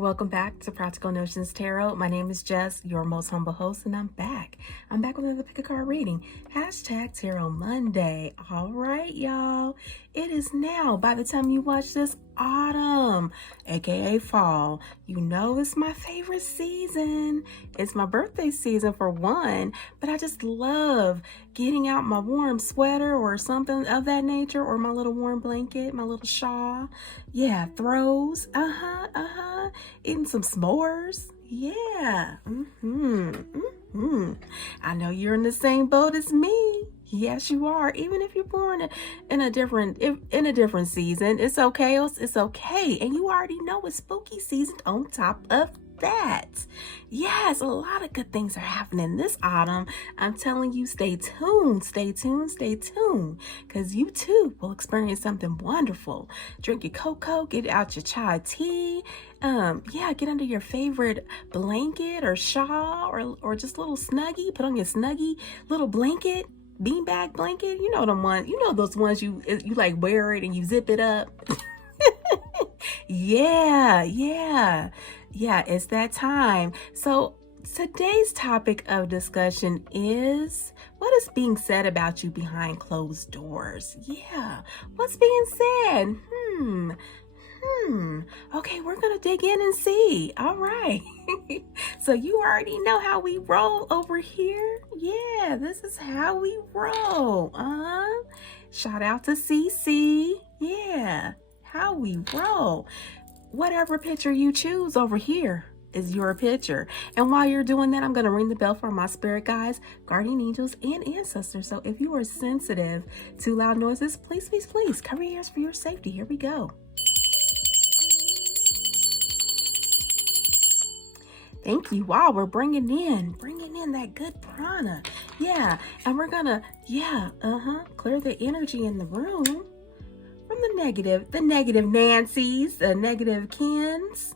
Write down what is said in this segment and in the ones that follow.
Welcome back to Practical Notions Tarot. My name is Jess, your most humble host, and I'm back. I'm back with another pick a card reading. Hashtag Tarot Monday. All right, y'all. It is now, by the time you watch this, autumn, aka fall. You know it's my favorite season. It's my birthday season for one, but I just love getting out my warm sweater or something of that nature, or my little warm blanket, my little shawl. Yeah, throws. Eating some s'mores. Yeah. I know you're in the same boat as me. Yes, you are. Even if you're born in a different season, it's okay. It's okay. And you already know it's spooky season on top of that. Yes, a lot of good things are happening this autumn. I'm telling you, stay tuned, because you too will experience something wonderful. Drink your cocoa, get out your chai tea. Get under your favorite blanket or shawl or just a little snuggie. Put on your snuggie little blanket. Beanbag blanket, you know them ones, those ones you like wear it and you zip it up. Yeah, it's that time. So today's topic of discussion is what is being said about you behind closed doors. Yeah, what's being said? Okay, we're gonna dig in and see. All right. So you already know how we roll over here. Yeah, this is how we roll. Shout out to CC. Yeah, how we roll. Whatever picture you choose over here is your picture. And while you're doing that, I'm going to ring the bell for my spirit guides, guardian angels, and ancestors. So if you are sensitive to loud noises, please cover your ears for your safety. Here we go. Thank you. Wow, we're bringing in that good prana. Yeah, and we're gonna, clear the energy in the room from the negative Nancy's, the negative Kens.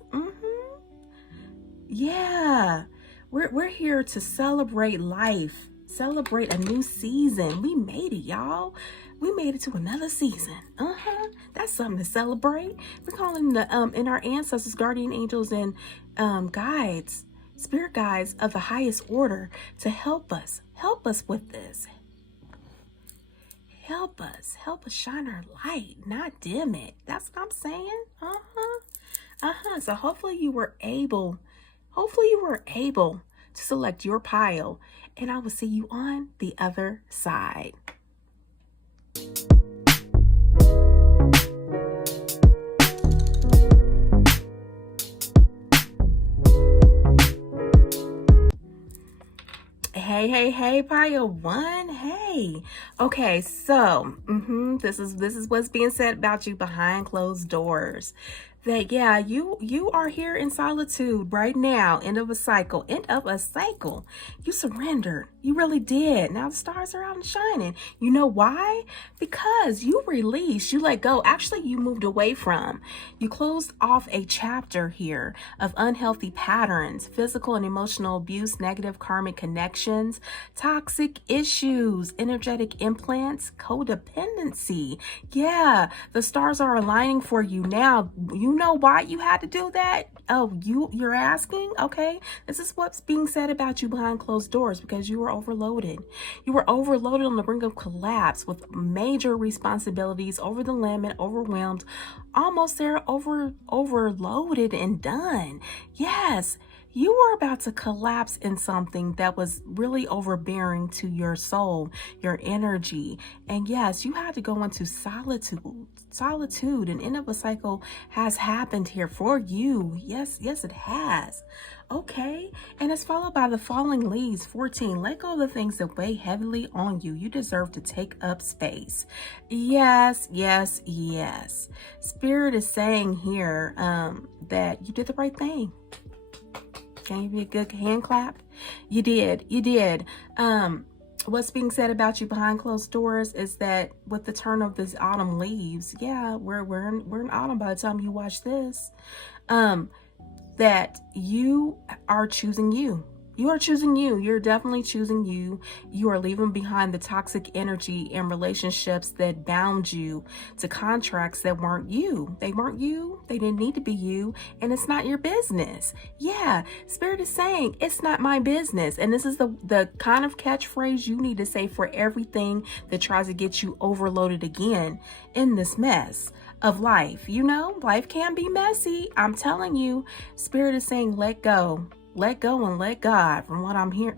Yeah, we're here to celebrate life, celebrate a new season. We made it, y'all. We made it to another season. That's something to celebrate. We're calling the in our ancestors, guardian angels, and guides, spirit guides of the highest order to help us with this. Help us shine our light, not dim it. That's what I'm saying. So hopefully you were able to select your pile, and I will see you on the other side. Hey, pile one. Hey. Okay, so this is what's being said about you behind closed doors. That you are here in solitude right now. End of a cycle. You surrendered. You really did. Now the stars are out and shining. You know why? Because you released, you let go. Actually, you moved away from. You closed off a chapter here of unhealthy patterns, physical and emotional abuse, negative karmic connections, toxic issues, energetic implants, codependency. Yeah, the stars are aligning for you now. You know why you had to do that? Oh, you're asking? Okay, this is what's being said about you behind closed doors, because you were overloaded. You were overloaded on the brink of collapse with major responsibilities, over the limit, overwhelmed, almost there, overloaded and done. Yes, you were about to collapse in something that was really overbearing to your soul, your energy. And yes, you had to go into solitude, and end of a cycle has happened here for you. Yes, it has. Okay, and it's followed by the falling leaves. 14, let go of the things that weigh heavily on you. You deserve to take up space. Yes. Spirit is saying here that you did the right thing. Can you be a good hand clap? You did. What's being said about you behind closed doors is that with the turn of this autumn leaves, we're in autumn by the time you watch this, that you are choosing you. You are choosing you. You're definitely choosing you. You are leaving behind the toxic energy and relationships that bound you to contracts that weren't you. They weren't you. They didn't need to be you. And it's not your business. Yeah, Spirit is saying it's not my business. And this is the kind of catchphrase you need to say for everything that tries to get you overloaded again in this mess of life. You know, life can be messy. I'm telling you, Spirit is saying let go. Let go and let God, from what I'm hearing.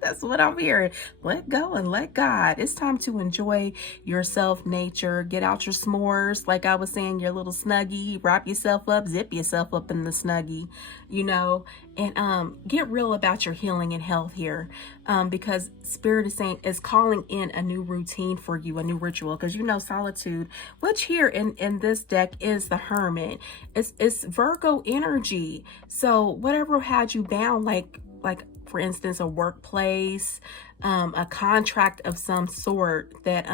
That's what I'm hearing. Let go and let God. It's time to enjoy yourself, nature. Get out your s'mores. Like I was saying, your little snuggie. Wrap yourself up. Zip yourself up in the snuggie, you know. And get real about your healing and health here. Because Spirit is saying, is calling in a new routine for you, a new ritual. Because you know solitude, which here in this deck is the Hermit. It's Virgo energy. So whatever had you bound, like for instance, a workplace, a contract of some sort that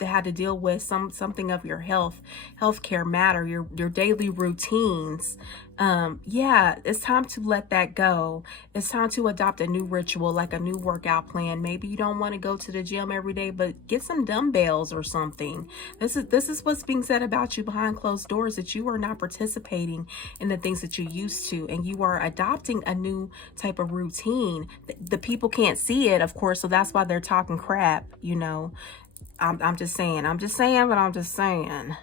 had to deal with something of your healthcare matter, your daily routines. Yeah, it's time to let that go. It's time to adopt a new ritual, like a new workout plan. Maybe you don't want to go to the gym every day, but get some dumbbells or something. This is what's being said about you behind closed doors, that you are not participating in the things that you used to, and you are adopting a new type of routine. The people can't see it, of course, so that's why they're talking crap, you know. I'm just saying, but I'm just saying.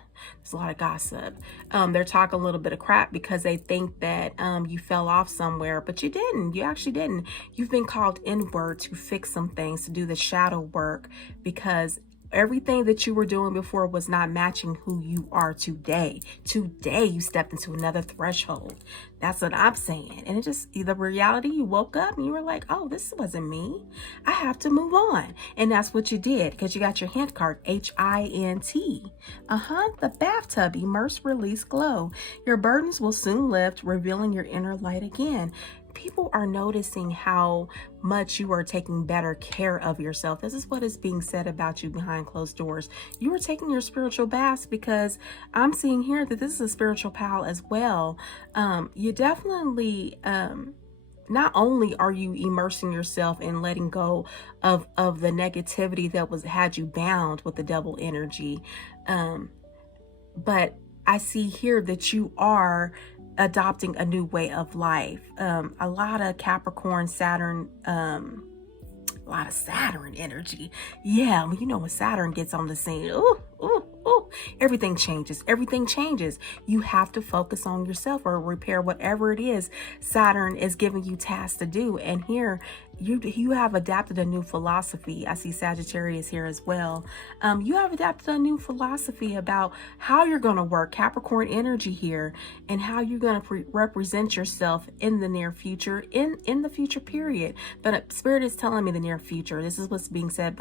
There's a lot of gossip. They're talking a little bit of crap because they think that you fell off somewhere, but you didn't. You actually didn't. You've been called inward to fix some things, to do the shadow work, because everything that you were doing before was not matching who you are today. Today, you stepped into another threshold. That's what I'm saying. And it just, the reality, you woke up and you were like, oh, this wasn't me. I have to move on. And that's what you did, because you got your hint card, HINT. The bathtub, immerse, release, glow. Your burdens will soon lift, revealing your inner light again. People are noticing how much you are taking better care of yourself. This is what is being said about you behind closed doors. You are taking your spiritual baths, because I'm seeing here that this is a spiritual pal as well. You definitely, not only are you immersing yourself and letting go of the negativity that had you bound with the devil energy, but I see here that you are adopting a new way of life. A lot of Capricorn, Saturn, a lot of Saturn energy. Yeah, well, you know when Saturn gets on the scene, everything changes. Everything changes. You have to focus on yourself or repair whatever it is Saturn is giving you tasks to do. And here, you have adapted a new philosophy. I see Sagittarius here as well. You have adapted a new philosophy about how you're going to work, Capricorn energy here, and how you're going to represent yourself in the near future, in the future period. But Spirit is telling me the near future. This is what's being said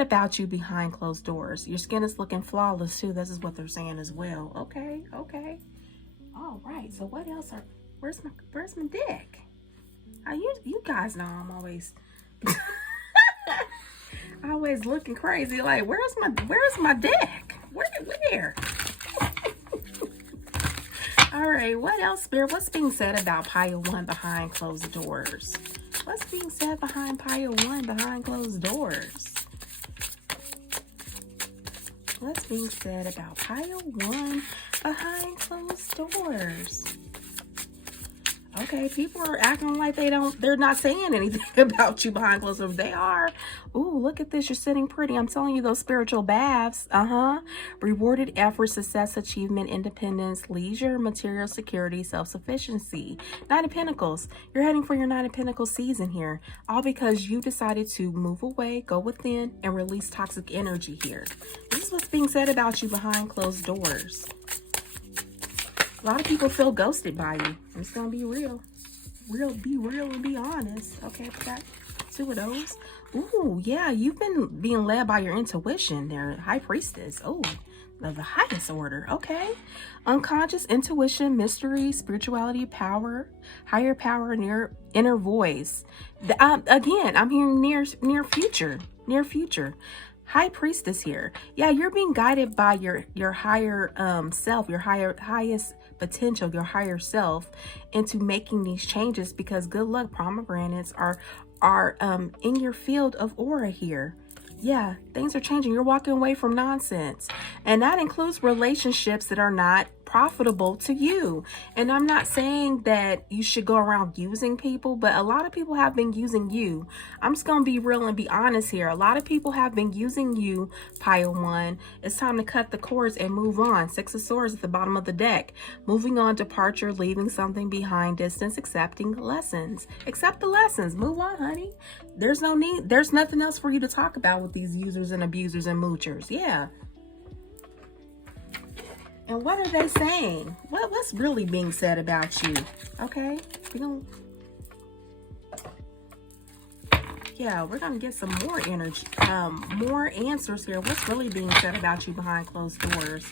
about you behind closed doors. Your skin is looking flawless too. This is what they're saying as well. Okay. All right. So what else where's my dick? You guys know I'm always always looking crazy. Like, where's my dick? Where? All right. What else, Spirit? What's being said about Pile 1 behind closed doors? What's being said behind Pile 1 behind closed doors? What's being said about Pile 1 behind closed doors? Okay, people are acting like they're not saying anything about you behind closed doors. They are. Ooh, look at this. You're sitting pretty. I'm telling you, those spiritual baths. Rewarded effort, success, achievement, independence, leisure, material security, self-sufficiency. Nine of Pentacles. You're heading for your Nine of Pentacles season here. All because you decided to move away, go within, and release toxic energy here. This is what's being said about you behind closed doors. A lot of people feel ghosted by you. I'm just gonna be real. Be real and be honest. Okay, we got 2 of those. Ooh, yeah, you've been being led by your intuition there, High Priestess. Oh, of the highest order. Okay. Unconscious, intuition, mystery, spirituality, power, higher power, inner voice. Again, I'm hearing near future. High Priestess here. Yeah, you're being guided by your higher self, your highest potential, your higher self, into making these changes, because good luck, pomegranates are in your field of aura here. Yeah, things are changing. You're walking away from nonsense. And that includes relationships that are not profitable to you. And I'm not saying that you should go around using people, but a lot of people have been using you. I'm just going to be real and be honest here. A lot of people have been using you, Pile 1. It's time to cut the cords and move on. Six of Swords at the bottom of the deck. Moving on, departure, leaving something behind, distance, accepting lessons. Accept the lessons. Move on, honey. There's no need. There's nothing else for you to talk about with these users and abusers and moochers. Yeah. And what are they saying? What's really being said about you? Okay. We're gonna get some more energy, more answers here. What's really being said about you behind closed doors?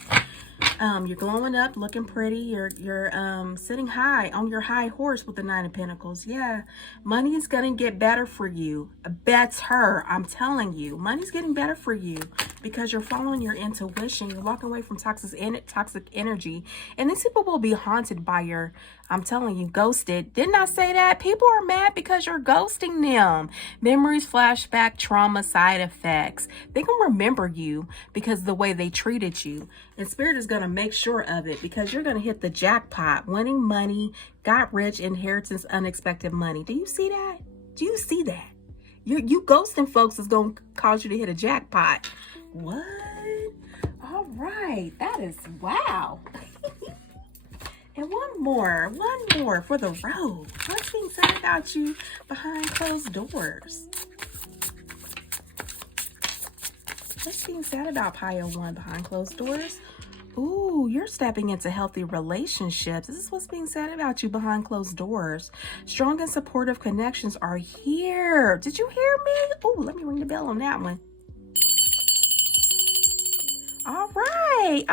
You're glowing up, looking pretty. You're sitting high on your high horse with the Nine of Pentacles. Yeah, money is gonna get better for you. Better, I'm telling you, money's getting better for you because you're following your intuition. You're walking away from toxic energy, and these people will be haunted by your, I'm telling you, ghosted. Didn't I say that? People are mad because you're ghosting them. Memories, flashback, trauma, side effects. They can remember you because of the way they treated you. And Spirit is going to make sure of it because you're going to hit the jackpot. Winning money, got rich, inheritance, unexpected money. Do you see that? Do you see that? You ghosting folks is going to cause you to hit a jackpot. What? All right. That is, wow. And one more for the road. What's being said about you behind closed doors? What's being said about Pile 1 behind closed doors? Ooh, you're stepping into healthy relationships. This is what's being said about you behind closed doors. Strong and supportive connections are here. Did you hear me? Ooh, let me ring the bell on that one. All right.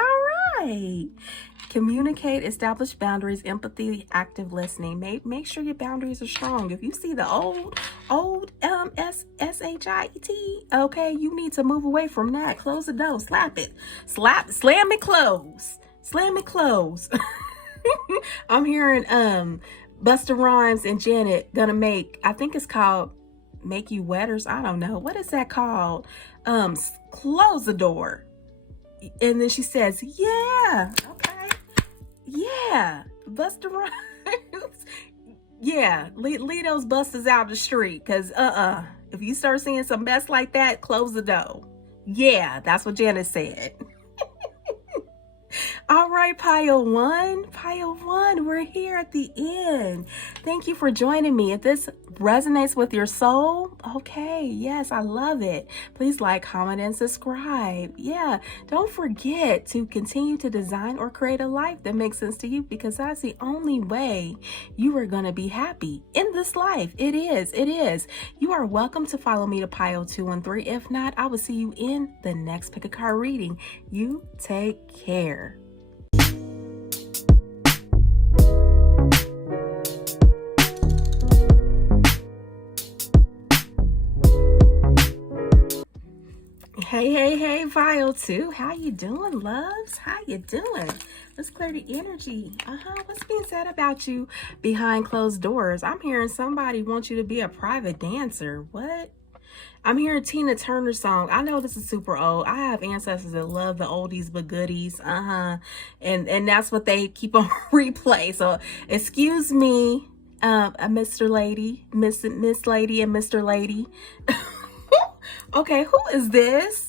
Communicate, establish boundaries, empathy, active listening. Make sure your boundaries are strong. If you see the old shit, okay, you need to move away from that. Close the door, slap it, slam it close. I'm hearing Busta Rhymes and Janet gonna make, I think it's called Make You Wetters. I don't know. What is that called? Close the door. And then she says, yeah, okay. Yeah, Busta Rhymes. Yeah, leave those busters out the street. Because, if you start seeing some mess like that, close the door. Yeah, that's what Janet said. All right, Pile 1, we're here at the end. Thank you for joining me. If this resonates with your soul, okay, yes, I love it. Please like, comment, and subscribe. Yeah, don't forget to continue to design or create a life that makes sense to you, because that's the only way you are going to be happy in this life. It is. You are welcome to follow me to Pile 2 and 3. If not, I will see you in the next pick a card reading. You take care. Hey, Pile 2. How you doing, loves? How you doing? Let's clear the energy. What's being said about you behind closed doors? I'm hearing somebody wants you to be a private dancer. What? I'm hearing Tina Turner's song. I know this is super old. I have ancestors that love the oldies but goodies. And that's what they keep on replay. So excuse me, Mr. Lady, Miss Lady, and Mr. Lady. Okay, who is this?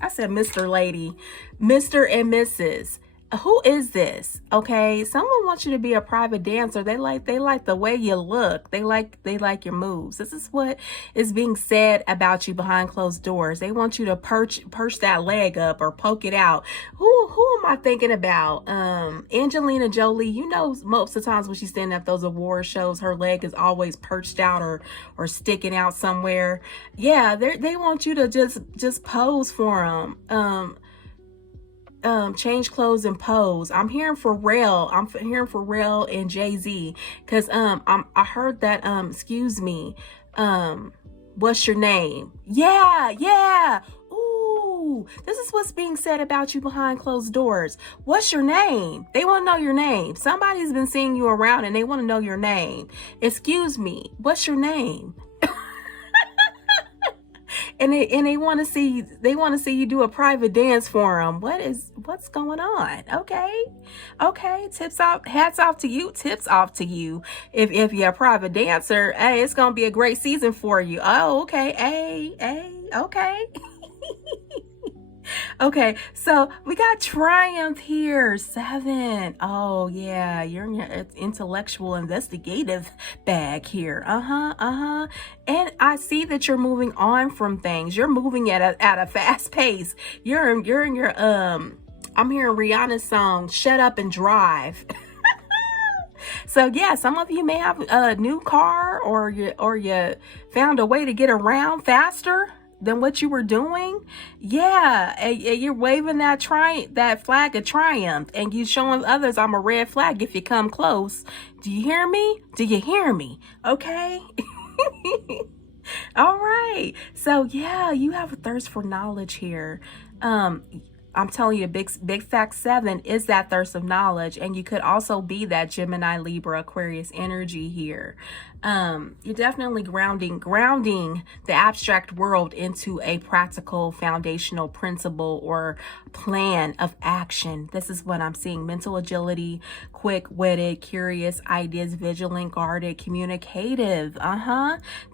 I said Mr. Lady, Mr. and Mrs. Who is this? Okay, someone wants you to be a private dancer. They like the way you look. They like your moves. This is what is being said about you behind closed doors. They want you to perch that leg up or poke it out. Who am I thinking about? Angelina Jolie. You know, most of the times when she's standing at those award shows, her leg is always perched out or sticking out somewhere. Yeah, they want you to just pose for them. Change clothes and pose. I'm hearing Pharrell. I'm hearing Pharrell and Jay-Z, because I heard that excuse me, what's your name? Yeah. you. This is what's being said about you behind closed doors. What's your name? They want to know your name. Somebody's been seeing you around and they want to know your name. Excuse me, what's your name? And they want to see you do a private dance for them. What's going on? Okay, hats off to you, tips off to you. If you're a private dancer, hey, it's gonna be a great season for you. Oh, okay, okay. Okay, so we got Triumph here, 7. Oh yeah, you're in your intellectual investigative bag here. And I see that you're moving on from things. You're moving at a fast pace. You're in your I'm hearing Rihanna's song "Shut Up and Drive." So yeah, some of you may have a new car, or you found a way to get around faster than what you were doing. Yeah, you're waving that flag of triumph, and you showing others I'm a red flag if you come close. Do you hear me? Do you hear me? Okay. All right. So yeah, you have a thirst for knowledge here. I'm telling you, big fact 7 is that thirst of knowledge, and you could also be that Gemini, Libra, Aquarius energy here. You're definitely grounding the abstract world into a practical foundational principle or plan of action. This is what I'm seeing: mental agility, quick-witted, curious, ideas, vigilant, guarded, communicative.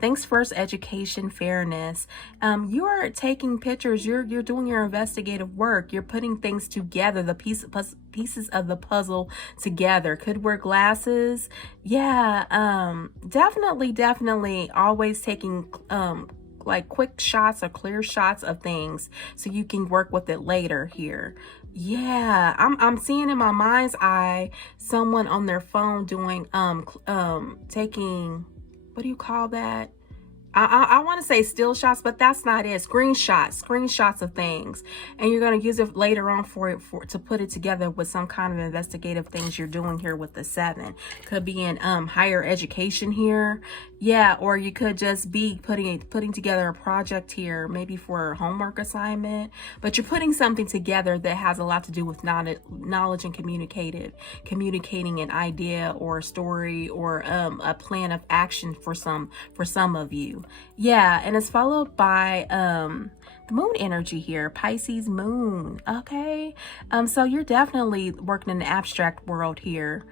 Thanks first, education, fairness. You are taking pictures. You're doing your investigative work. You're putting things together, the pieces of the puzzle together. Could wear glasses. Yeah, definitely always taking like quick shots or clear shots of things so you can work with it later here. Yeah, I'm seeing in my mind's eye someone on their phone doing taking, what do you call that? I want to say still shots, but that's not it. Screenshots of things, and you're going to use it later on to put it together with some kind of investigative things you're doing here with the 7. Could be in higher education here, yeah, or you could just be putting together a project here, maybe for a homework assignment. But you're putting something together that has a lot to do with knowledge and communicating an idea or a story or a plan of action for some of you. Yeah, and it's followed by the moon energy here, Pisces moon. Okay, so you're definitely working in the abstract world here.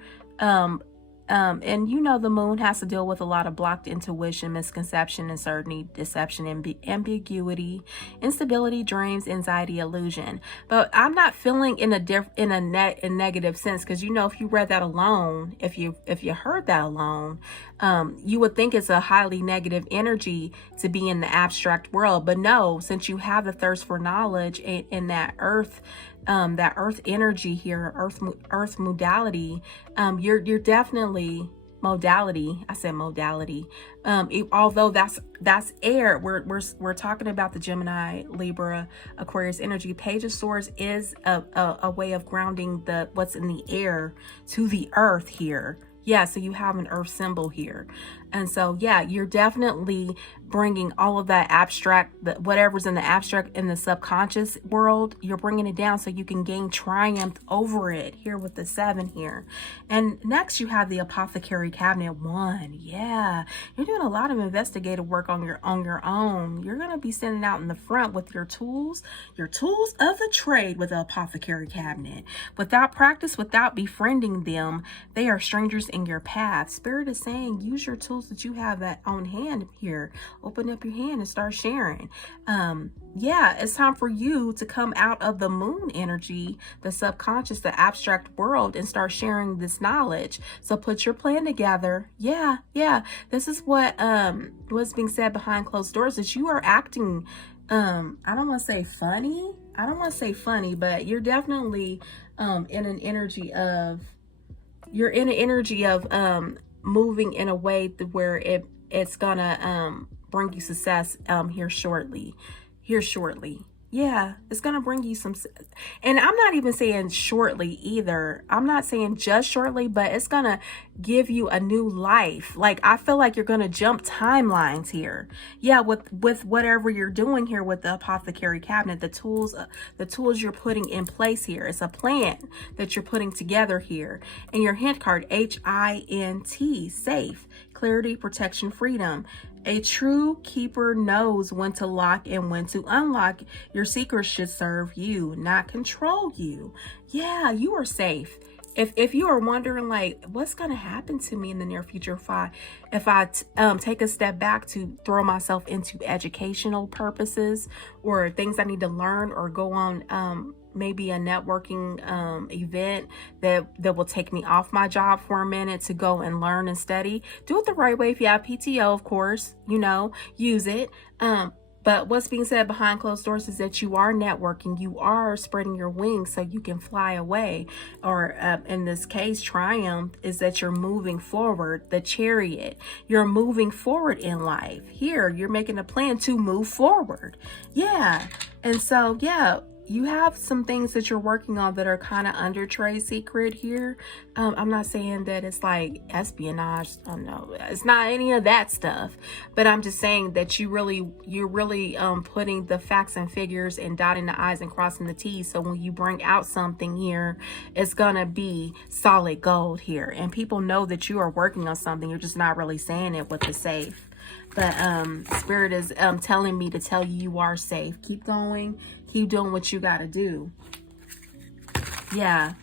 And you know the moon has to deal with a lot of blocked intuition, misconception, uncertainty, deception, ambiguity, instability, dreams, anxiety, illusion. But I'm not feeling in a negative sense, because you know, if you read that alone, if you heard that alone, you would think it's a highly negative energy to be in the abstract world. But no, since you have the thirst for knowledge in that earth energy here, earth modality, you're definitely modality. I said modality. Although that's air, we're talking about the Gemini, Libra, Aquarius energy. Page of Swords is a way of grounding what's in the air to the earth here. Yeah, so you have an earth symbol here. And so, yeah, you're definitely bringing all of that abstract, whatever's in the abstract in the subconscious world, you're bringing it down so you can gain triumph over it here with the 7 here. And next you have the Apothecary Cabinet 1. Yeah, you're doing a lot of investigative work on your own. You're going to be standing out in the front with your tools of the trade with the Apothecary Cabinet. Without practice, without befriending them, they are strangers in your path. Spirit is saying, use your tools that you have on hand here. Open up your hand and start sharing. Yeah, it's time for you to come out of the moon energy, the subconscious, the abstract world, and start sharing this knowledge. So put your plan together. Yeah. This is what's being said behind closed doors, that you are acting, I don't want to say funny, but you're definitely in an energy of moving in a way where it's gonna bring you success here shortly. Yeah, it's going to bring you some, and I'm not even saying shortly either. I'm not saying just shortly, but it's going to give you a new life. Like, I feel like you're going to jump timelines here. Yeah, with whatever you're doing here with the apothecary cabinet, the tools you're putting in place here. It's a plan that you're putting together here. And your hint card, HINT, safe, clarity, protection, freedom. A true keeper knows when to lock and when to unlock. Your secrets should serve you, not control you. Yeah, you are safe. If you are wondering, like, what's going to happen to me in the near future if I take a step back to throw myself into educational purposes or things I need to learn, or go on maybe a networking event that will take me off my job for a minute to go and learn and study. Do it the right way. If you have PTO, of course, use it. But what's being said behind closed doors is that you are networking, you are spreading your wings so you can fly away. Or in this case, triumph is that you're moving forward. The chariot, you're moving forward in life. Here, you're making a plan to move forward. Yeah. And so, yeah, you have some things that you're working on that are kind of under trade secret here. I'm not saying that it's like espionage. Oh, no, it's not any of that stuff. But I'm just saying that you're really putting the facts and figures and dotting the I's and crossing the T's. So when you bring out something here, it's gonna be solid gold here. And people know that you are working on something. You're just not really saying it with the safe. But Spirit is telling me to tell you you are safe. Keep going. Keep doing what you got to do. Yeah.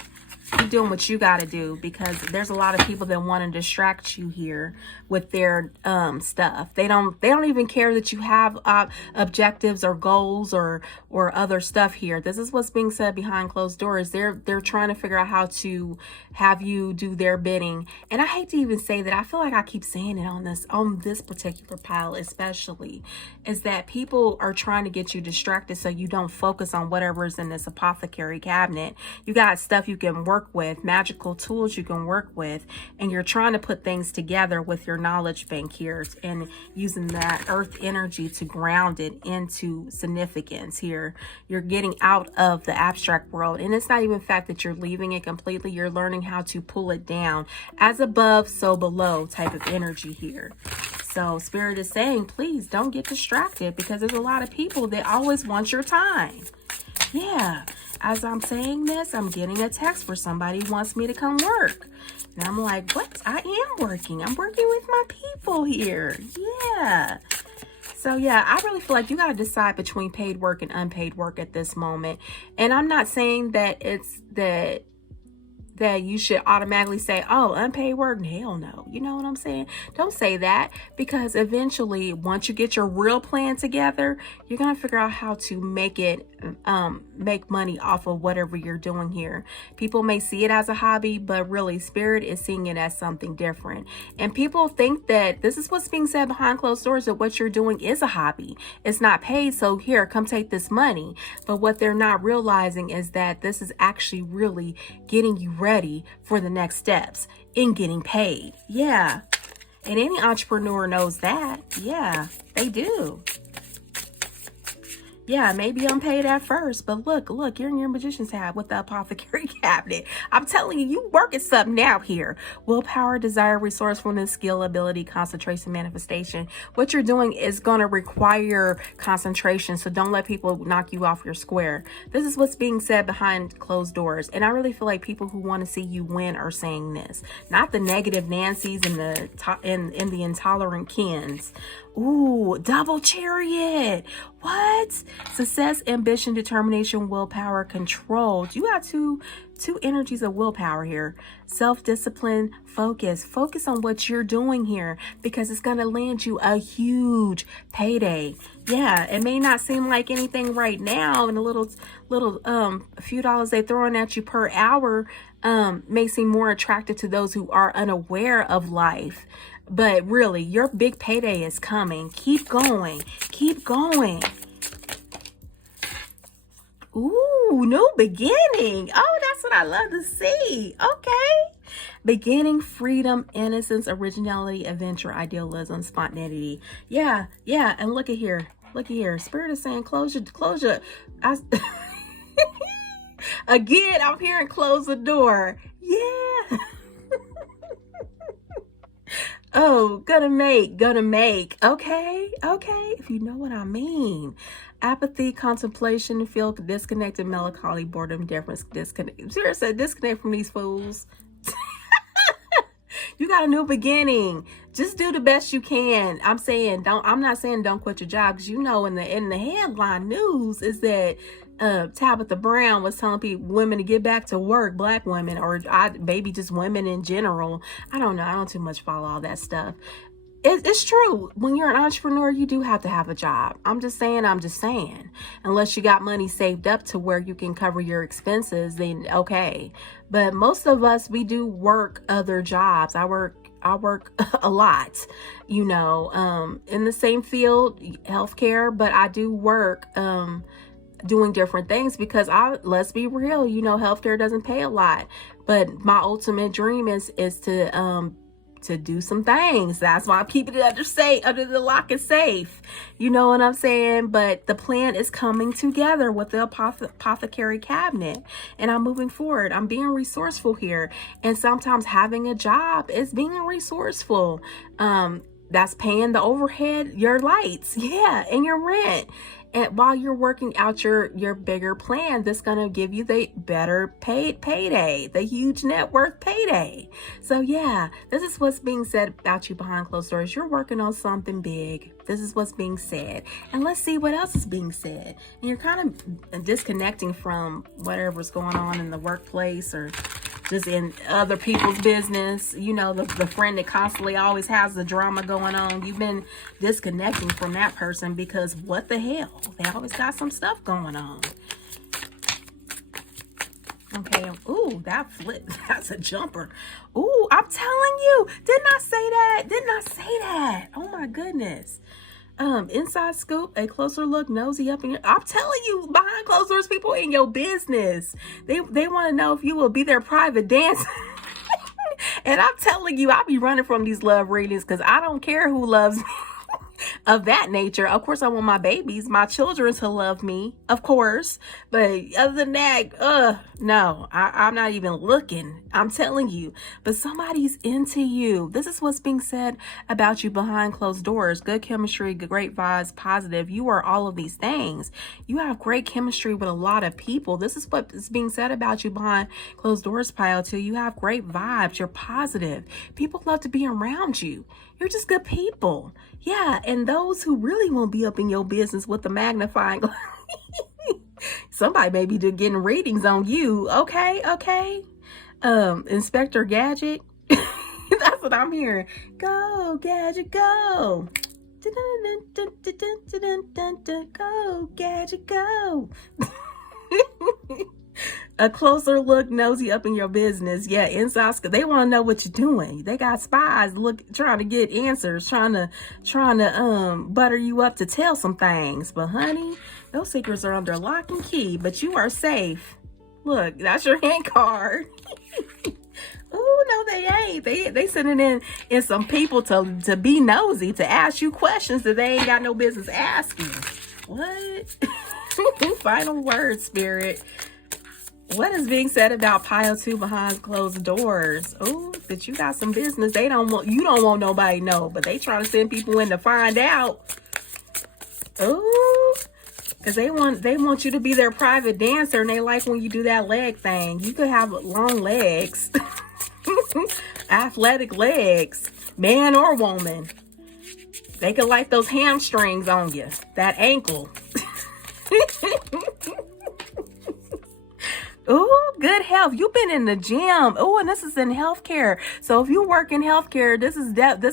Keep doing what you got to do, because there's a lot of people that want to distract you here with their stuff. They don't even care that you have objectives or goals or other stuff here. This is what's being said behind closed doors. They're trying to figure out how to have you do their bidding. And I hate to even say that. I feel like I keep saying it on this particular pile, especially, is that people are trying to get you distracted so you don't focus on whatever is in this apothecary cabinet. You got stuff you can work with, magical tools you can work with, and you're trying to put things together with your knowledge bank here and using that earth energy to ground it into significance here. You're getting out of the abstract world, and it's not even the fact that you're leaving it completely. You're learning how to pull it down. As above, so below type of energy here. So Spirit is saying, please don't get distracted, because there's a lot of people that always want your time. Yeah. As I'm saying this, I'm getting a text where somebody wants me to come work. And I'm like, what? I am working. I'm working with my people here. Yeah. So yeah, I really feel like you got to decide between paid work and unpaid work at this moment. And I'm not saying that it's that you should automatically say, oh, unpaid work, hell no. You know what I'm saying? Don't say that, because eventually, once you get your real plan together, you're going to figure out how to make money off of whatever you're doing here. People may see it as a hobby, but really Spirit is seeing it as something different. And people think that this is what's being said behind closed doors, that what you're doing is a hobby. It's not paid, so here, come take this money. But what they're not realizing is that this is actually really getting you ready for the next steps in getting paid. Yeah. And any entrepreneur knows that. Yeah, they do. Yeah, maybe unpaid at first, but look, you're in your magician's hat with the apothecary cabinet. I'm telling you, you working something out here. Willpower, desire, resourcefulness, skill, ability, concentration, manifestation. What you're doing is going to require concentration, so don't let people knock you off your square. This is what's being said behind closed doors, and I really feel like people who want to see you win are saying this, not the negative Nancys and the intolerant Kens. Ooh, double chariot. What? Success, ambition, determination, willpower, control. You got two energies of willpower here. Self-discipline, focus on what you're doing here, because it's going to land you a huge payday. Yeah, it may not seem like anything right now, and a few dollars they throwing at you per hour may seem more attractive to those who are unaware of life. But really, your big payday is coming. Keep going. Keep going. Ooh, new beginning. Oh, that's what I love to see. Okay. Beginning, freedom, innocence, originality, adventure, idealism, spontaneity. Yeah. And look at here. Look here. Spirit is saying close your. I, again, I'm hearing close the door. Yeah. Oh, gonna make. Okay. If you know what I mean. Apathy, contemplation, feel disconnected, melancholy, boredom, difference, disconnect. Seriously, disconnect from these fools. You got a new beginning. Just do the best you can. I'm not saying don't quit your job, because you know in the headline news is that Tabitha Brown was telling women to get back to work, black women, or maybe just women in general. I don't know. I don't too much follow all that stuff. It's true. When you're an entrepreneur, you do have to have a job. I'm just saying. Unless you got money saved up to where you can cover your expenses, then okay. But most of us, we do work other jobs. I work a lot, in the same field, healthcare, but I do work doing different things, because let's be real, healthcare doesn't pay a lot. But my ultimate dream is to do some things. That's why I'm keeping it under the lock and safe. You know what I'm saying? But the plan is coming together with the apothecary cabinet, and I'm moving forward. I'm being resourceful here. And sometimes having a job is being resourceful. That's paying the overhead, your lights, and your rent. And while you're working out your bigger plan, that's going to give you the better payday, the huge net worth payday. So this is what's being said about you behind closed doors. You're working on something big. This is what's being said. And let's see what else is being said. And you're kind of disconnecting from whatever's going on in the workplace, or just in other people's business, the friend that constantly always has the drama going on. You've been disconnecting from that person, because what the hell? They always got some stuff going on. Okay. Ooh, that flip. That's a jumper. Ooh, I'm telling you. Didn't I say that? Oh my goodness. Inside scoop, a closer look, nosy up in your. I'm telling you, behind closed doors, people in your business. They want to know if you will be their private dancer. And I'm telling you, I'll be running from these love readings, because I don't care who loves me. Of that nature. Of course, I want my babies, my children to love me, of course. But other than that, no, I'm not even looking. I'm telling you. But somebody's into you. This is what's being said about you behind closed doors. Good chemistry, great vibes, positive. You are all of these things. You have great chemistry with a lot of people. This is what is being said about you behind closed doors, pile too. You have great vibes. You're positive. People love to be around you. You're just good people. Yeah, and those who really won't be up in your business with the magnifying glass. Somebody may be getting readings on you. Okay. Inspector Gadget. That's what I'm hearing. Go, Gadget, go. Go, Gadget, go. A closer look, nosy up in your business. Yeah, inside scoop. They want to know what you're doing. They got spies trying to get answers, trying to butter you up to tell some things. But honey, those secrets are under lock and key. But you are safe. Look, that's your hand card. Oh no, they ain't. They sending in some people to be nosy, to ask you questions that they ain't got no business asking. What? Final word, Spirit. What is being said about pile 2 behind closed doors? Oh, that you got some business. You don't want nobody to know, but they trying to send people in to find out. Oh, because they want you to be their private dancer, and they like when you do that leg thing. You could have long legs, athletic legs, man or woman. They could like those hamstrings on you, that ankle. Oh, good health. You've been in the gym. Oh, and this is in healthcare. So if you work in healthcare, this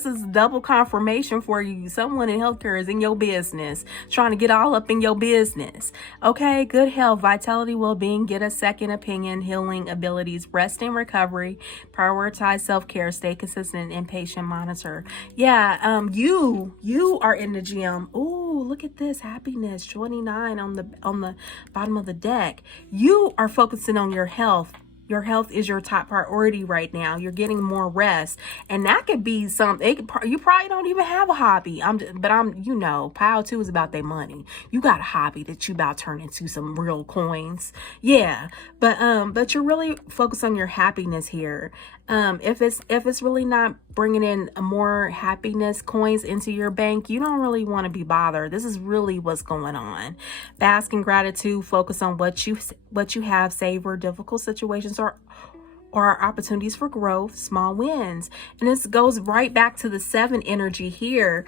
is double confirmation for you. Someone in healthcare is in your business, trying to get all up in your business. Okay, good health, vitality, well-being, get a second opinion, healing abilities, rest and recovery, prioritize self-care, stay consistent, and patient monitor. Yeah, you are in the gym. Oh, look at this. Happiness, 29 on the bottom of the deck. You are focusing on your health. Your health is your top priority right now. You're getting more rest, and that could be something. You probably don't even have a hobby. Pile 2 is about their money. You got a hobby that you about to turn into some real coins. Yeah, but you're really focused on your happiness here. If it's really not bringing in more happiness coins into your bank, you don't really want to be bothered. This is really what's going on. Bask in gratitude. Focus on what you have. Savor difficult situations or opportunities for growth, small wins. And this goes right back to the 7 energy here.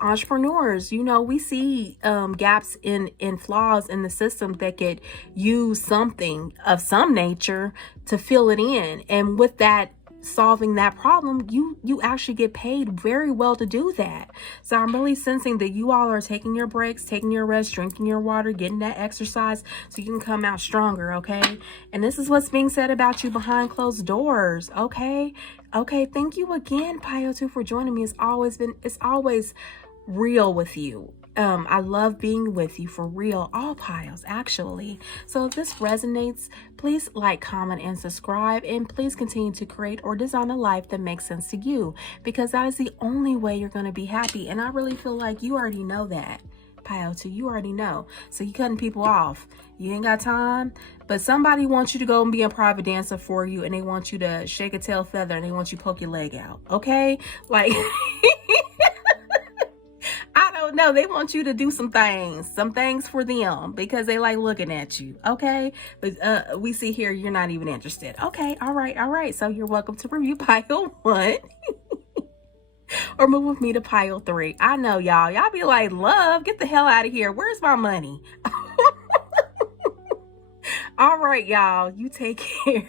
Entrepreneurs, we see gaps in flaws in the system that could use something of some nature to fill it in. And with that, solving that problem, you actually get paid very well to do that. So I'm really sensing that you all are taking your breaks, taking your rest, drinking your water, getting that exercise so you can come out stronger. Okay. And this is what's being said about you behind closed doors. Okay. Thank you again, Pio 2, for joining me. It's always real with you. I love being with you, for real, all piles actually. So if this resonates, please like, comment, and subscribe, and please continue to create or design a life that makes sense to you, because that is the only way you're going to be happy. And I really feel like you already know that, Pile 2. You already know. So you cutting people off. You ain't got time, but somebody wants you to go and be a private dancer for you, and they want you to shake a tail feather, and they want you to poke your leg out. Okay, like. I don't know. They want you to do some things for them because they like looking at you. Okay. But we see here you're not even interested. Okay. All right. So you're welcome to review pile 1 or move with me to pile 3. I know y'all be like, love, get the hell out of here. Where's my money? All right, y'all. You take care.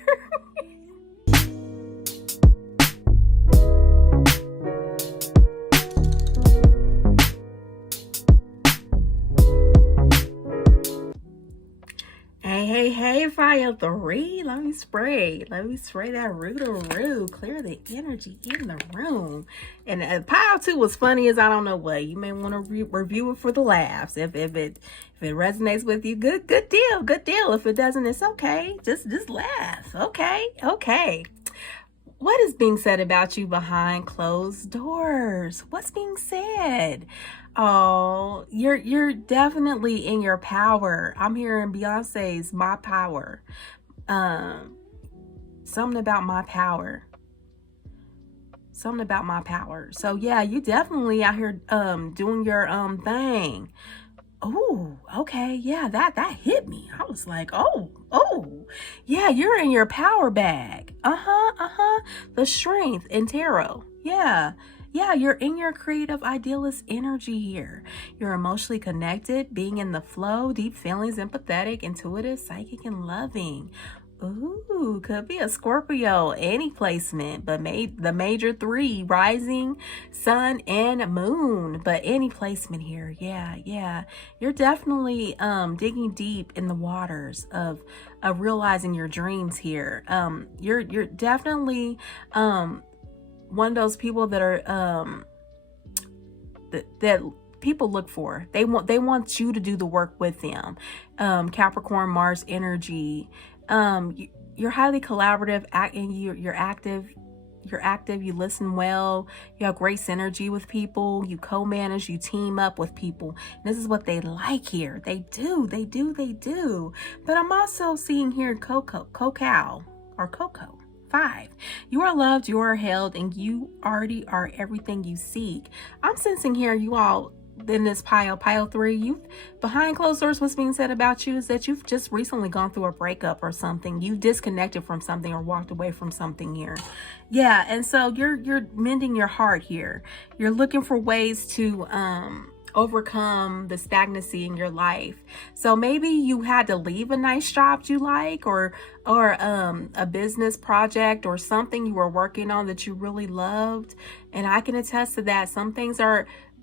Hey, fire 3. Let me spray that roo-to-roo. Clear the energy in the room. And pile 2 was funny as I don't know what. You may want to review it for the laughs. If it resonates with you, good deal. If it doesn't, it's okay. Just laugh. Okay. What is being said about you behind closed doors? What's being said? Oh, you're definitely in your power. I'm hearing Beyonce's My Power. Something about my power. So yeah, you definitely out here doing your thing. Oh, okay. Yeah, that hit me. I was like, oh. Yeah, you're in your power bag. The strength in tarot. Yeah, you're in your creative idealist energy here. You're emotionally connected, being in the flow, deep feelings, empathetic, intuitive, psychic, and loving. Ooh, could be a Scorpio, any placement, but the major 3, rising, sun, and moon, but any placement here. Yeah. You're definitely digging deep in the waters of realizing your dreams here. You're definitely one of those people that are that people look for. They want you to do the work with them. Capricorn, Mars energy. You're highly collaborative, and you're active. You listen well. You have great synergy with people. You co-manage. You team up with people. And this is what they like here. They do. But I'm also seeing here Coco 5. You are loved, you are held, and you already are everything you seek. I'm sensing here you all in this pile 3, you've behind closed doors, what's being said about you is that you've just recently gone through a breakup or something. You've disconnected from something or walked away from something here. Yeah, and so you're mending your heart here. You're looking for ways to overcome the stagnancy in your life. So maybe you had to leave a nice job you like, or a business project or something you were working on that you really loved. And I can attest to that. Some things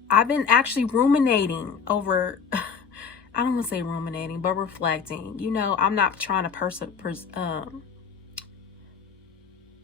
I've been actually ruminating over, I don't want to say ruminating, but reflecting. I'm not trying to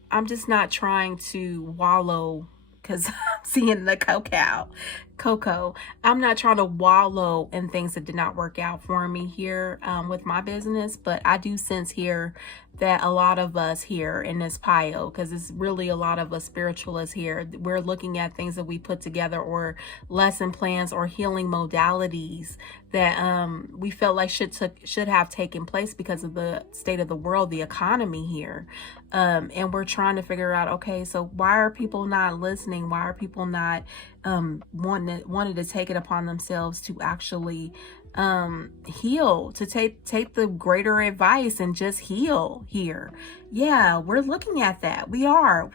I'm just not trying to wallow, because I'm seeing the cocoa. Coco, I'm not trying to wallow in things that did not work out for me here with my business, but I do sense here that a lot of us here in this pile, because it's really a lot of us spiritualists here, we're looking at things that we put together, or lesson plans or healing modalities that we felt like should have taken place because of the state of the world, the economy here. And we're trying to figure out, okay, so why are people not listening? Why are people not wanted to take it upon themselves to actually heal, to take the greater advice and just heal here? Yeah, we're looking at that. We are.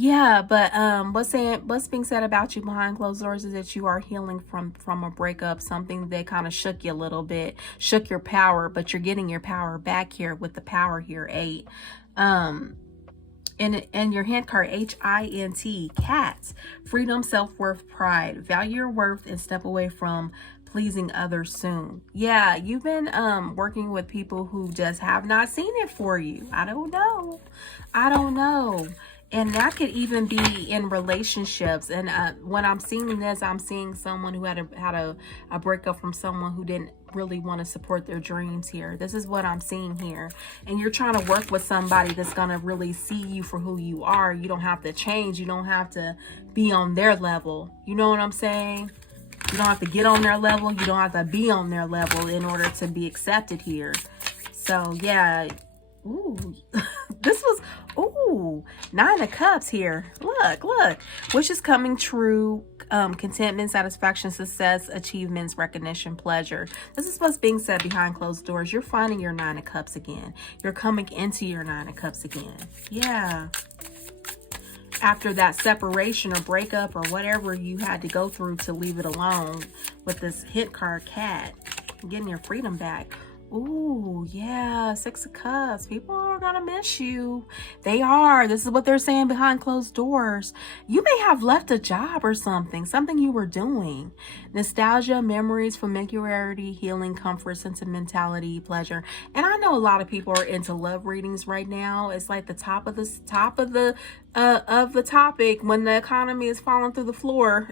Yeah, but what's being said about you behind closed doors is that you are healing from a breakup, something that kind of shook you a little bit, shook your power, but you're getting your power back here with the power here, 8. And your hint card, HINT, cats, freedom, self-worth, pride, value your worth and step away from pleasing others soon. Yeah, you've been working with people who just have not seen it for you. I don't know. And that could even be in relationships. And when I'm seeing this, I'm seeing someone who had a breakup from someone who didn't really want to support their dreams here. This is what I'm seeing here. And you're trying to work with somebody that's going to really see you for who you are. You don't have to change. You don't have to be on their level. You know what I'm saying? You don't have to get on their level. You don't have to be on their level in order to be accepted here. So, yeah. Ooh, this was, ooh, 9 of Cups here. Look, wishes coming true, contentment, satisfaction, success, achievements, recognition, pleasure. This is what's being said behind closed doors. You're finding your 9 of Cups again. You're coming into your 9 of Cups again. Yeah. After that separation or breakup or whatever you had to go through to leave it alone with this hit card, cat, getting your freedom back. Ooh, yeah, 6 of Cups. People are gonna miss you. They are. This is what they're saying behind closed doors. You may have left a job or something you were doing. Nostalgia, memories, familiarity, healing, comfort, sentimentality, pleasure. And I know a lot of people are into love readings right now. It's like the top of the topic when the economy is falling through the floor.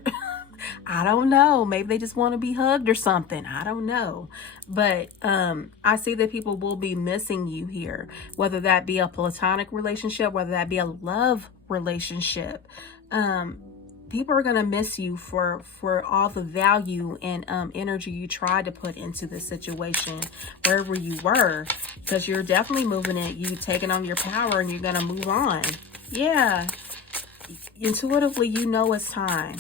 I don't know. Maybe they just want to be hugged or something. I don't know. But I see that people will be missing you here, whether that be a platonic relationship, whether that be a love relationship. People are going to miss you for all the value and energy you tried to put into this situation, wherever you were, because you're definitely moving it. You taking on your power and you're going to move on. Yeah. Intuitively, you know it's time.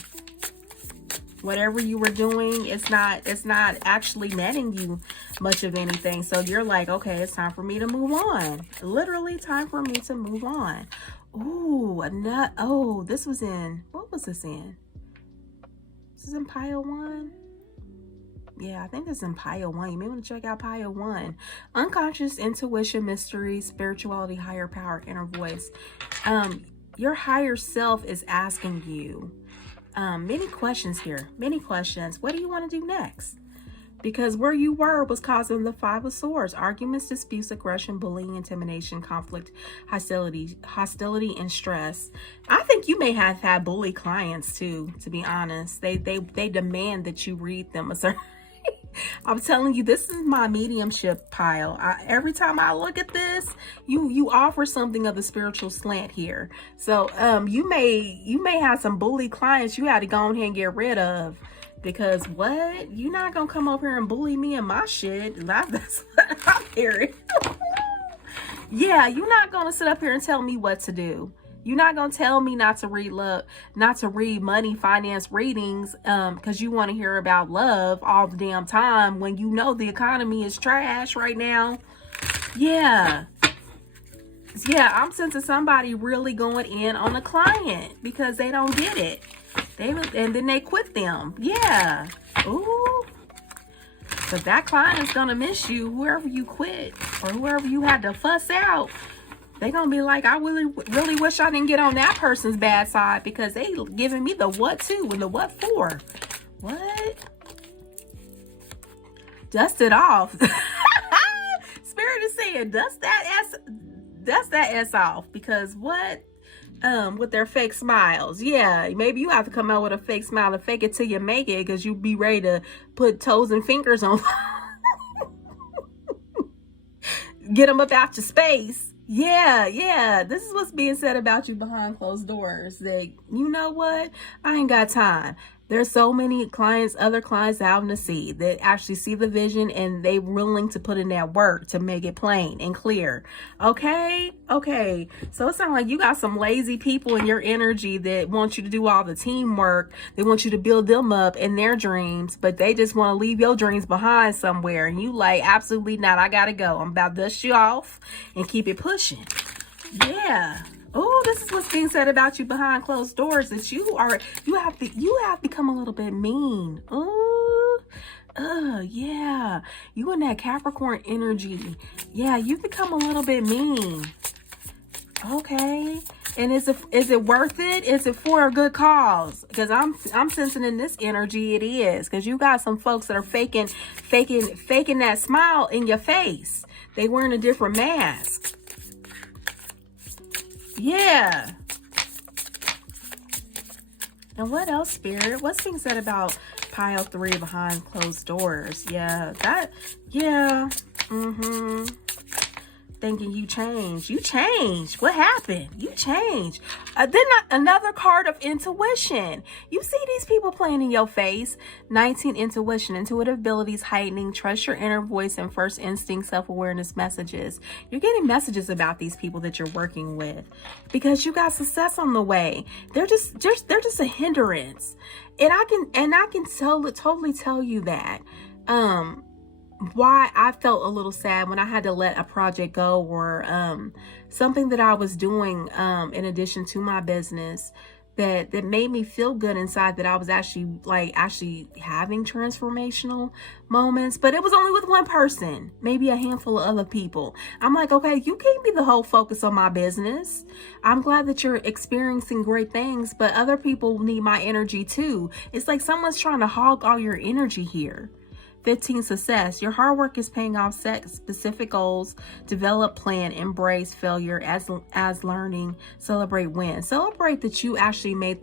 Whatever you were doing, it's not actually netting you much of anything. So you're like, okay, it's time for me to move on. Literally time for me to move on. Ooh, this was in, what was this in? This is in pile 1. Yeah, I think this is in pile 1. You may want to check out pile 1. Unconscious, intuition, mystery, spirituality, higher power, inner voice. Your higher self is asking you many questions here. Many questions. What do you want to do next? Because where you were was causing the 5 of Swords. Arguments, disputes, aggression, bullying, intimidation, conflict, hostility, and stress. I think you may have had bully clients too, to be honest. They demand that you read them a certain I'm telling you, this is my mediumship pile. Every time I look at this, you offer something of the spiritual slant here. So you may have some bully clients you had to go ahead and get rid of, because what? You're not gonna come over here and bully me and my shit. That's what I'm hearing. Yeah, you're not gonna sit up here and tell me what to do. You're not going to tell me not to read money, finance readings, because you want to hear about love all the damn time when you know the economy is trash right now. Yeah. Yeah, I'm sensing somebody really going in on a client because they don't get it. And then they quit them. Yeah. Ooh. But that client is going to miss you, whoever you quit or whoever you had to fuss out. They're going to be like, I really wish I didn't get on that person's bad side, because they giving me the what to and the what for. What? Dust it off. Spirit is saying, dust dust that S off, because what? With their fake smiles. Yeah, maybe you have to come out with a fake smile to fake it till you make it, because you be ready to put toes and fingers on. Get them up out your space. Yeah. This is what's being said about you behind closed doors. That, you know what? I ain't got time. There's so many clients, other clients out in the sea that actually see the vision, and they willing to put in that work to make it plain and clear. Okay. So it sounds like you got some lazy people in your energy that want you to do all the teamwork. They want you to build them up in their dreams, but they just want to leave your dreams behind somewhere. And you like, absolutely not. I gotta go. I'm about to dust you off and keep it pushing. Yeah. Oh, this is what's being said about you behind closed doors, that you have become a little bit mean. Oh, yeah. You in that Capricorn energy. Yeah, you've become a little bit mean. Okay. And is it worth it? Is it for a good cause? Because I'm sensing in this energy it is. Because you got some folks that are faking that smile in your face. They wearing a different mask. Yeah. And what else, Spirit? What's being said about pile 3 behind closed doors? Yeah. Thinking you changed. You changed. What happened? You changed. Then another card of intuition. You see these people playing in your face. 19, intuition. Intuitive abilities heightening. Trust your inner voice and first instinct self-awareness messages. You're getting messages about these people that you're working with, because you got success on the way. They're just a hindrance. And I can totally tell you that. Why I felt a little sad when I had to let a project go, or something that I was doing in addition to my business that made me feel good inside, that I was actually having transformational moments, but it was only with one person, maybe a handful of other people. I'm like, okay, you can't be the whole focus on my business. I'm glad that you're experiencing great things, but other people need my energy too. It's like someone's trying to hog all your energy here. 15, success. Your hard work is paying off. Set specific goals, develop, plan, embrace failure as learning, celebrate wins. Celebrate that you actually made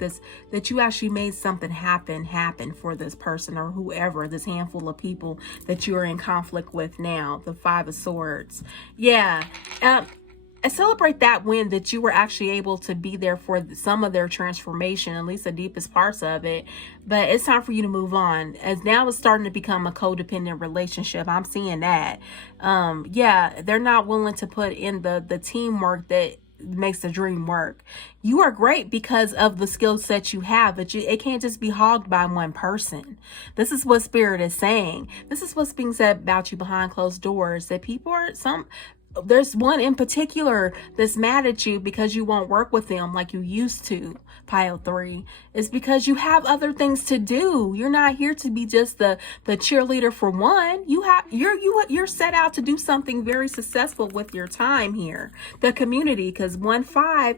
something happen for this person or whoever, this handful of people that you're in conflict with now. The 5 of Swords. Yeah. And celebrate that win, that you were actually able to be there for some of their transformation, at least the deepest parts of it. But it's time for you to move on, as now it's starting to become a codependent relationship. I'm seeing that. Yeah, they're not willing to put in the teamwork that makes the dream work. You are great because of the skill set you have, but it can't just be hogged by one person. This is what Spirit is saying. This is what's being said about you behind closed doors, that there's one in particular that's mad at you because you won't work with them like you used to. Pile 3. It's because you have other things to do. You're not here to be just the cheerleader for one. You're set out to do something very successful with your time here. The community, because 1-5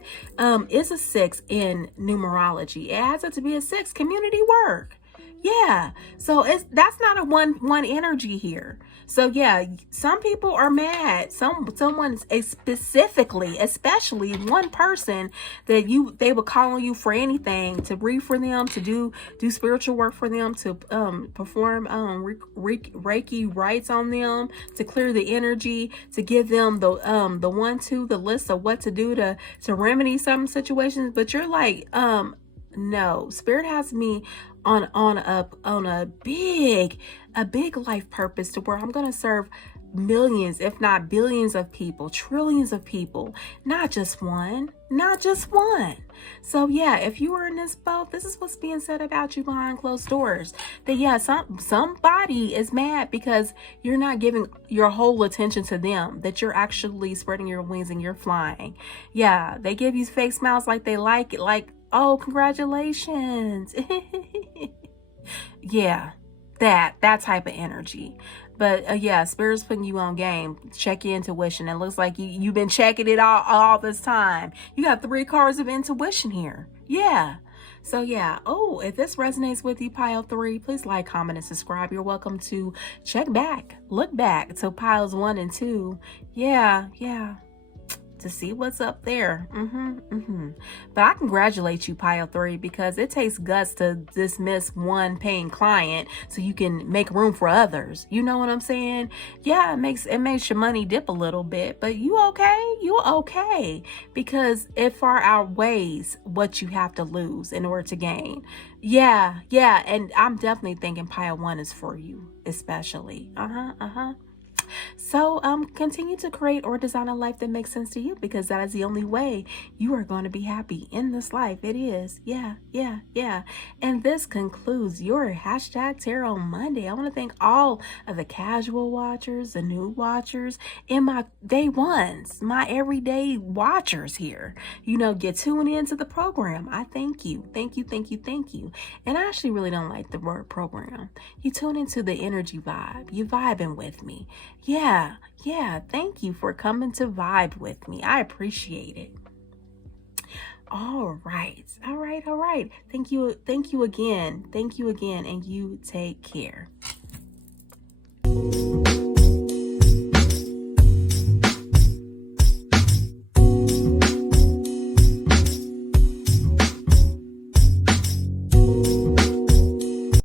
is a 6 in numerology. It adds up to be a 6. Community work. Yeah. So that's not a one energy here. So yeah, some people are mad. Someone specifically, especially one person that they would call on you for anything, to breathe for them, to do spiritual work for them, to perform Reiki rites on them, to clear the energy, to give them the 1-2, the list of what to do to remedy some situations. But you're like, no, Spirit has me on a big life purpose, to where I'm going to serve millions, if not billions of people, trillions of people, not just one. So yeah, if you were in this boat, this is what's being said about you behind closed doors. That yeah, somebody is mad because you're not giving your whole attention to them, that you're actually spreading your wings and you're flying. Yeah, they give you fake smiles like they like it, like, oh, congratulations. Yeah, that type of energy. But yeah, Spirit's putting you on game. Check your intuition. It looks like you've been checking it all this time. You got 3 cards of intuition here. Yeah. So yeah. Oh, if this resonates with you, pile 3, please like, comment, and subscribe. You're welcome to look back to piles 1 and 2. Yeah. to see what's up there. But I congratulate you, Pile 3, because it takes guts to dismiss one paying client so you can make room for others. You know what I'm saying? Yeah, it makes your money dip a little bit, but you okay? You okay? Because it far outweighs what you have to lose in order to gain. Yeah, and I'm definitely thinking Pile 1 is for you, especially. So continue to create or design a life that makes sense to you, because that is the only way you are going to be happy in this life. It is. Yeah. And this concludes your hashtag Tarot Monday. I want to thank all of the casual watchers, the new watchers, and my day ones, my everyday watchers here. Get tuned into the program. I thank you. Thank you. And I actually really don't like the word program. You tune into the energy vibe. You vibing with me. Yeah. Thank you for coming to vibe with me. I appreciate it. All right. Thank you again. And you take care.